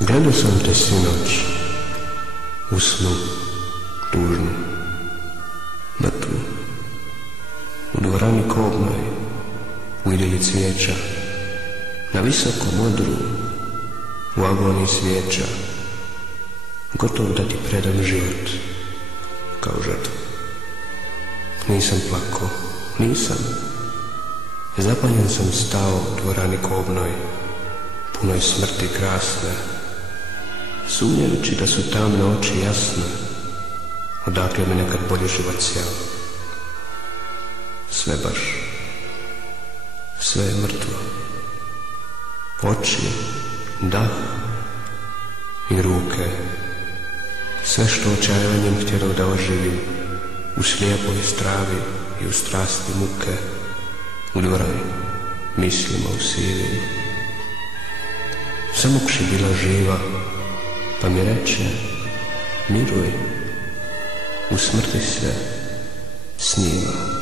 Gledao sam te sinoć, u snu, tužnu, mrtvu, u dvorani kobnoj, u idilji cvijeća, na visokom odru, u agoniji svijeća, gotov da ti predam život, kao žrtvu. Nisam plako, nisam. Zapanjen sam stao u dvorani kobnoj, punoj smrti krasne, sumnjajući da su tamne oči jasne, odakle mi nekad bolji život sjao. Sve baš, sve je mrtvo. Oči, dah i ruke, sve što očajanjem htjelo da oživim, u slijepoj stravi i u strasti muke, u dvorani, mislima usivim. Samokši bila živa, pa mi reče, miruj, u smrti se snima.